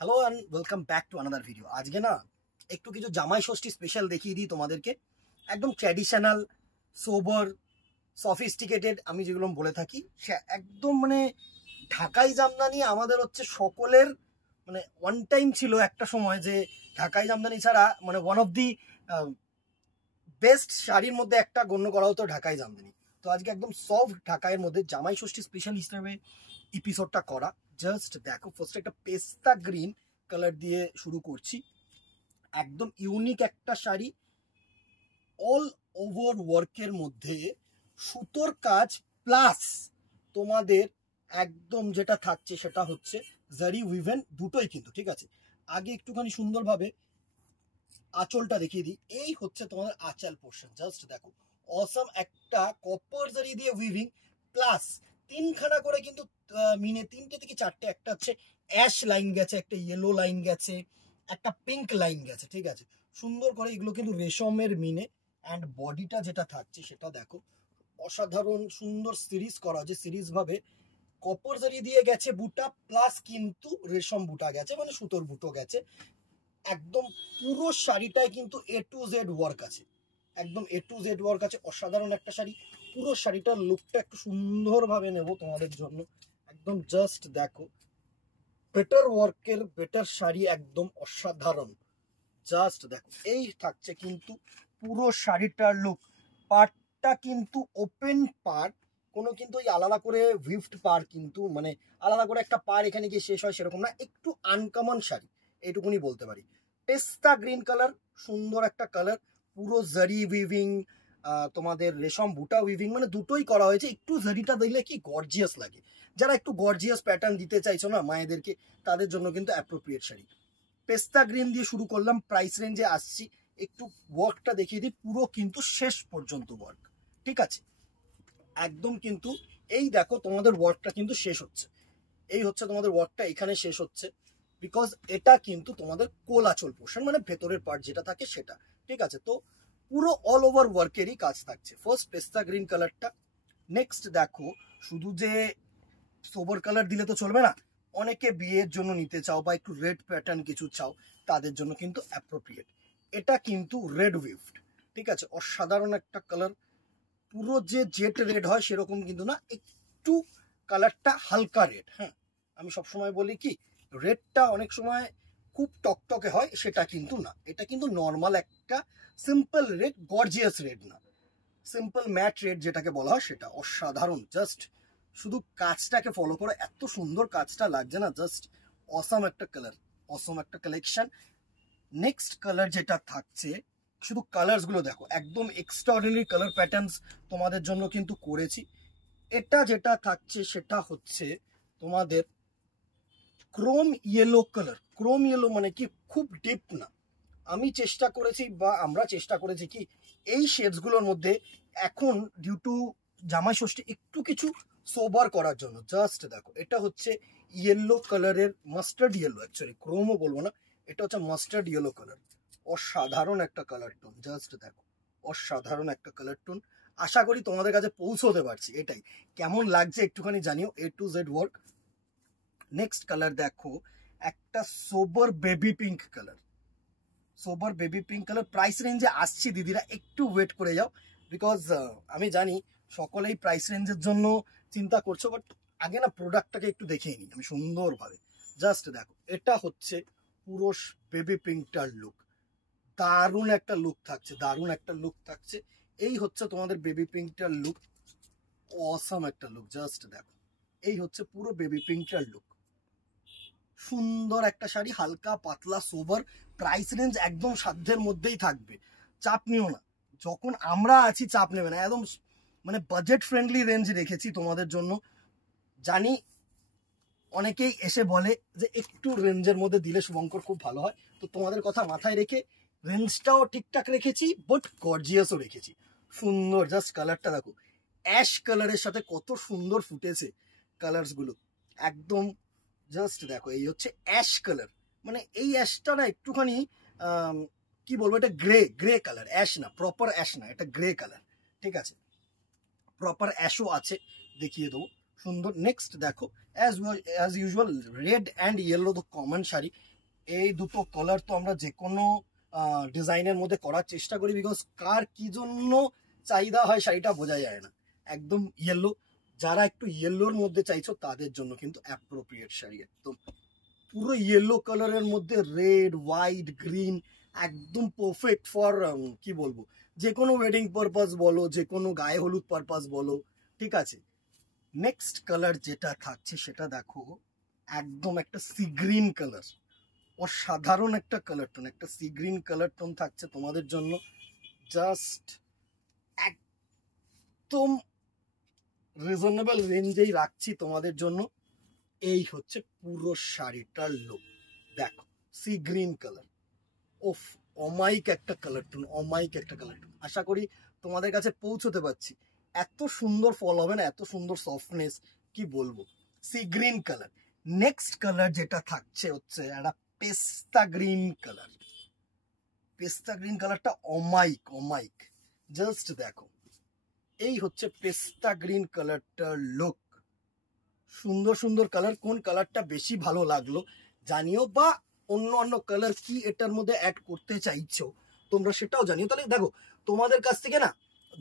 Hello and welcome back to another video. আজকে না একটু কিছু জামাই ষষ্ঠী স্পেশাল দেখিয়ে দিই তোমাদেরকে। একদম ট্র্যাডিশনাল, সোবার, সফিস্টিকেটেড আমি যেগুলো বলে থাকি, সে একদম ঢাকাই জামদানি আমাদের হচ্ছে সকলের ওয়ান টাইম ছিল একটা সময় যে ঢাকাই জামদানি ছাড়া ওয়ান অফ দি বেস্ট শাড়ির মধ্যে একটা গণ্য করা হতো ঢাকাই জামদানি। তো আজকে একদম সফট ঢাকাইয়ের মধ্যে জামাই ষষ্ঠী স্পেশাল হিসেবে এপিসোডটা করা। জাস্ট দেখো, ফার্স্ট একটা পেস্তা গ্রিন কালার দিয়ে শুরু করছি। একদম ইউনিক একটা শাড়ি, অল ওভার ওয়ার্কের মধ্যে সুতোর কাজ প্লাস তোমাদের একদম যেটা থাকছে সেটা হচ্ছে জারি উইভেন, দুটোই কিন্তু ঠিক আছে। আগে একটুখানি সুন্দরভাবে আঁচলটা দেখিয়ে দিই। এই হচ্ছে তোমাদের আঁচল পোর্শন, জাস্ট দেখো অসম একটা কপার জারি দিয়ে উইভিং প্লাস তিনখানা করে কিন্তু মিনে তিনটে থেকে চারটে, একটা হচ্ছে অ্যাশ লাইন গেছে, একটা ইয়েলো লাইন গেছে, একটা পিঙ্ক লাইন গেছে, ঠিক আছে। সুন্দর করে এগুলো কিন্তু রেশমের মিনে। অ্যান্ড বডিটা যেটা থাকছে সেটা দেখো অসাধারণ সুন্দর সিরিজ করা, যে সিরিজ ভাবে কপার জারি দিয়ে গেছে বুটা প্লাস কিন্তু রেশম বুটা গেছে, সুতোর বুটো গেছে। একদম পুরো শাড়িটায় কিন্তু এ টু জেড ওয়ার্ক আছে, একদম এ টু জেড ওয়ার্ক আছে। অসাধারণ একটা শাড়ি। পুরো শাড়িটার লুকটা একটু সুন্দরভাবে নেব তোমাদের জন্য। একদম জাস্ট দেখো, বেটার ওয়ার্কের বেটার শাড়ি, একদম অসাধারণ। জাস্ট দেখো, এই থাকছে কিন্তু পুরো শাড়িটার লুক। পার্টটা কিন্তু ওপেন পার্ট, কোনো কিন্তু ওই আলাদা করে উইভড পার, কিন্তু আলাদা করে একটা পার এখানে গিয়ে শেষ হয় সেরকম না, একটু আনকমন শাড়ি এইটুকুনি বলতে পারি। পেস্তা গ্রিন কালার, সুন্দর একটা কালার, পুরো জারি উইভিং, তোমাদের রেশম বুটা উইভিং, দুটোই করা হয়েছে। একটু জারিটা দিলে কি গর্জিয়াস লাগে, যারা একটু গর্জিয়াস প্যাটার্ন দিতে চাইছো না মায়েদেরকে, তাদের জন্য কিন্তু অ্যাপ্রোপ্রিয়েট শাড়ি। পেস্তা গ্রিন দিয়ে শুরু করলাম, প্রাইস রেঞ্জে আসছি। একটু ওয়ার্কটা দেখিয়ে দিই, পুরো কিন্তু শেষ পর্যন্ত ওয়ার্ক, ঠিক আছে। একদম কিন্তু এই দেখো তোমাদের ওয়ার্কটা কিন্তু শেষ হচ্ছে, এই হচ্ছে তোমাদের ওয়ার্কটা এখানে শেষ হচ্ছে, বিকজ এটা কিন্তু তোমাদের কোল আঁচল পোর্শন, ভেতরের পার্ট যেটা থাকে সেটা, ঠিক আছে। তো পুরো অল ওভার ওয়ার্কেরই কাজ থাকছে। ফার্স্ট পেস্তা গ্রিন কালারটা। নেক্সট দেখো, শুধু যে সোবার কালার দিলে তো চলবে না, অনেকে বিয়ের জন্য নিতে চাও বা একটু রেড প্যাটার্ন কিছু চাও, তাদের জন্য কিন্তু অ্যাপ্রোপ্রিয়েট। এটা কিন্তু রেড উইভড, ঠিক আছে। অসাধারণ একটা কালার, পুরো যে জেট রেড হয় সেরকম কিন্তু না, একটু কালারটা হালকা রেড। হ্যাঁ, আমি সবসময় বলি কি, রেডটা অনেক সময় খুব টকটকে হয়, সেটা কিন্তু না। এটা কিন্তু নর্মাল একটা সিম্পল রেড, গর্জিয়াস রেড না, সিম্পল ম্যাট রেড যেটাকে বলা হয় সেটা। অসাধারণ, জাস্ট শুধু কাজটাকে ফলো করো, এত সুন্দর কাজটা লাগছে না, জাস্ট অসাম একটা কালার, অসাম একটা কালেকশন। নেক্সট কালার যেটা থাকছে, শুধু কালার্স গুলো দেখো, একদম এক্সট্রাঅর্ডিনারি কালার প্যাটার্নস তোমাদের জন্য কিন্তু করেছি। এটা যেটা থাকছে সেটা হচ্ছে তোমাদের Chrome yellow colour. Chrome yellow মানে কি, খুব ডিপ না। আমি চেষ্টা করেছি বা আমরা চেষ্টা করেছি কি, এই শেডস গুলোর মধ্যে এখন ডিউ টু জামাই ষষ্ঠী একটু কিছু সোবার করার জন্য। জাস্ট দেখো, এটা হচ্ছে ইয়েলো কালারের, মাস্টার্ড ইয়েলো, অ্যাকচুয়ালি ক্রোমও বলবো না, এটা হচ্ছে মাস্টার্ড ইয়েলো কালার। অসাধারণ একটা কালার টোন, জাস্ট দেখো অসাধারণ একটা কালার টোন। আশা করি তোমাদের কাছে পৌঁছতে পারছি, এটাই। কেমন লাগছে একটুখানি জানিও, A to Z work. Next colour দেখো, একটা sober baby pink colour, sober baby pink colour. Price রেঞ্জে আসছি দিদিরা, একটু ওয়েট করে যাও, বিকজ আমি জানি সকলেই প্রাইস রেঞ্জের জন্য চিন্তা করছো, বাট আগে না প্রোডাক্টটাকে একটু দেখিয়ে নিই আমি সুন্দরভাবে। জাস্ট দেখো, এটা হচ্ছে পুরো বেবি পিঙ্কটার লুক, দারুণ একটা লুক থাকছে, দারুণ একটা লুক থাকছে। এই হচ্ছে তোমাদের বেবি পিঙ্কটার লুক, অসাম একটা লুক। জাস্ট দেখো, এই হচ্ছে পুরো বেবি পিঙ্কটার লুক। সুন্দর একটা শাড়ি, হালকা পাতলা সোবার, প্রাইস রেঞ্জ একদম সাধ্যের মধ্যেই থাকবে, চাপ নিও না। যখন আমরা আছি চাপ নেবে না, একদম বাজেট ফ্রেন্ডলি রেঞ্জ রেখেছি তোমাদের জন্য। জানি অনেকেই এসে বলে যে একটু রেঞ্জের মধ্যে দিলে শুভঙ্কর খুব ভালো হয়, তো তোমাদের কথা মাথায় রেখে রেঞ্জটাও ঠিকঠাক রেখেছি, বাট গর্জিয়াসও রেখেছি। সুন্দর, জাস্ট কালারটা দেখো, অ্যাশ কালারের সাথে কত সুন্দর ফুটেছে কালার্স গুলো, একদম জাস্ট দেখো। এই হচ্ছে অ্যাশ কালার, এই অ্যাশটা না একটুখানি কি বলবো, এটা গ্রে, গ্রে কালার, অ্যাশ না, প্রপার অ্যাশ না, এটা গ্রে কালার, ঠিক আছে। প্রপার অ্যাশও আছে, দেখিয়ে দেবো। সুন্দর। নেক্সট দেখো, as usual red and yellow তো কমন শাড়ি। এই দুটো কালার তো আমরা যে কোনো ডিজাইনের মধ্যে করার চেষ্টা করি, বিকজ কার কি জন্য চাহিদা হয় শাড়িটা বোঝা যায় না। একদম ইয়েলো, যারা একটু ইয়েলোর মধ্যে চাইছো তাদের জন্য কিন্তু অ্যাপ্রোপ্রিয়েট শাড়ি। একদম পুরো ইয়েলো কালারের মধ্যে রেড, হোয়াইট, গ্রিন, একদম পারফেক্ট ফর কি বলবো, যে কোনো ওয়েডিং পারপাস বলো, যে কোনো গায়ে হলুদ পারপাস বলো, ঠিক আছে। নেক্সট কালার যেটা থাকছে সেটা দেখো, একদম একটা সি গ্রিন কালার, অসাধারণ একটা কালার টোন, একটা সি গ্রিন কালার টোন থাকছে তোমাদের জন্য। জাস্ট একদম রিজনেবল রেঞ্জেই রাখছি তোমাদের জন্য। এই হচ্ছে পুরো শাড়িটার লুক। দেখো সি গ্রিন কালার, ওফ, অমাইক একটা কালার টোন, অমাইক একটা কালার টোন। আশা করি তোমাদের কাছে পৌঁছতে পারছি। এত সুন্দর ফল হবে না, এত সুন্দর সফটনেস, কি বলবো, sea green colour. Next colour যেটা থাকছে হচ্ছে একটা পেস্তা গ্রিন কালার। পেস্তা গ্রিন কালারটা অমাইক, অমাইক। জাস্ট দেখো, এই হচ্ছে পেস্তা গ্রিন কালারটার লুক। সুন্দর সুন্দর কালার, কোন কালারটা বেশি ভালো লাগলো জানিও, বা অন্য অন্য কালার কি এটার মধ্যে অ্যাড করতে চাইছো তোমরা সেটাও জানিও। তাহলে দেখো, তোমাদের কাছ থেকে না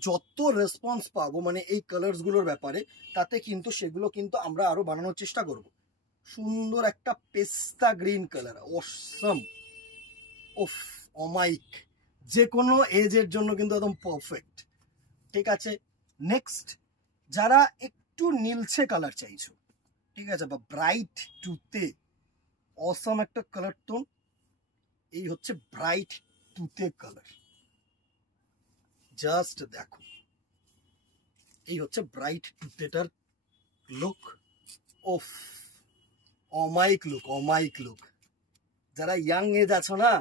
যত রেসপন্স পাবো মানে এই কালার্স গুলোর ব্যাপারে, তাতে কিন্তু সেগুলো কিন্তু আমরা আরো বানানোর চেষ্টা করব। সুন্দর একটা পেস্তা গ্রিন কালার, অসম, ওফ, অমাইক, যে কোনো এজের জন্য কিন্তু একদম পারফেক্ট, ঠিক আছে। নেক্সট, যারা একটু নীলছে কালার চাইছো, ঠিক আছে, বা ব্রাইট টুতে অসম একটা কালার টোন, এই হচ্ছে ব্রাইট টুতে কালার। জাস্ট দেখো, এই হচ্ছে ব্রাইট টুতেটার লুক, ওফ, অমাইক লুক, অমাইক লুক। যারা ইয়াং এজ আছো না,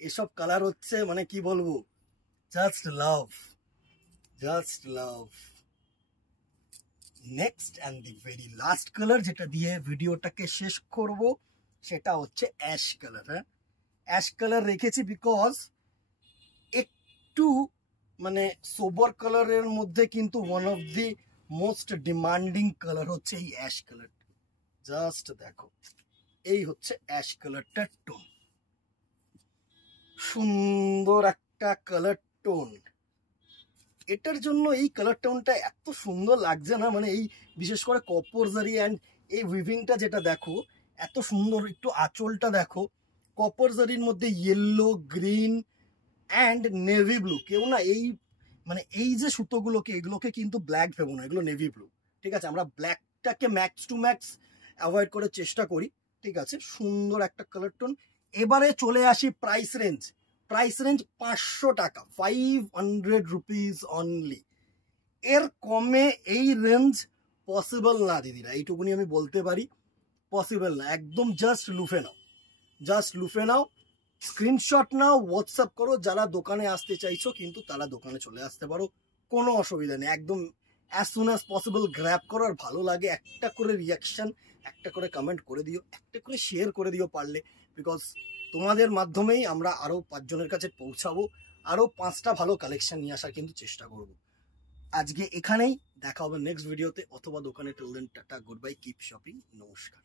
এসব কালার হচ্ছে মানে কি বলবো, just love, just love. Next and the very last colour যেটা দিয়ে ভিডিওটাকে শেষ করব, সেটা হচ্ছে অ্যাশ কালার। হ্যাঁ, অ্যাশ কালার রেখেছি বিকজ একটু মানে সোবার কালারের মধ্যে কিন্তু one of the most demanding colour হচ্ছে এই অ্যাশ কালার। জাস্ট দেখো, এই হচ্ছে অ্যাশ কালারটার টোন, সুন্দর একটা কালার টোন। এটার জন্য এই কালার টোনটা এত সুন্দর লাগছে না, মানে এই বিশেষ করে কপার জারি অ্যান্ড এই উইভিংটা যেটা দেখো এত সুন্দর, একটু আঁচলটা দেখো, কপার জারির মধ্যে yellow, green and navy blue. কেউ না এই মানে এই যে সুতোগুলোকে, এগুলোকে কিন্তু ব্ল্যাক ভেবো না, এগুলো নেভি ব্লু, ঠিক আছে। আমরা ব্ল্যাকটাকে ম্যাক্স টু ম্যাক্স অ্যাভয়েড করার চেষ্টা করি, ঠিক আছে। সুন্দর একটা কালার টোন। এবারে চলে আসি প্রাইস রেঞ্জ। প্রাইস রেঞ্জ 500 টাকা, 500 রুপিস অনলি। এর কমে এই রেঞ্জ পসিবল না দিদিরা, এইটুকুনি আমি বলতে পারি, পসিবল না একদম। জাস্ট লুফে নাও, জাস্ট লুফে নাও, স্ক্রিনশট নাও, হোয়াটসঅ্যাপ করো। যারা দোকানে আসতে চাইছো কিন্তু তারা দোকানে চলে আসতে পারো, কোনো অসুবিধা নেই। একদম as soon as possible grab করো। আর ভালো লাগে একটা করে রিয়াকশন, একটা করে কমেন্ট করে দিও, একটা করে শেয়ার করে দিও পারলে, বিকজ তোমাদের মাধ্যমেই আমরা আরও 5 জনের কাছে পৌঁছাবো, আরও 5টা ভালো কালেকশন নিয়ে আসার কিন্তু চেষ্টা করব। আজকে এখানেই, দেখা হবে নেক্সট ভিডিওতে অথবা দোকানে। Till then, tata, goodbye, keep shopping, নমস্কার।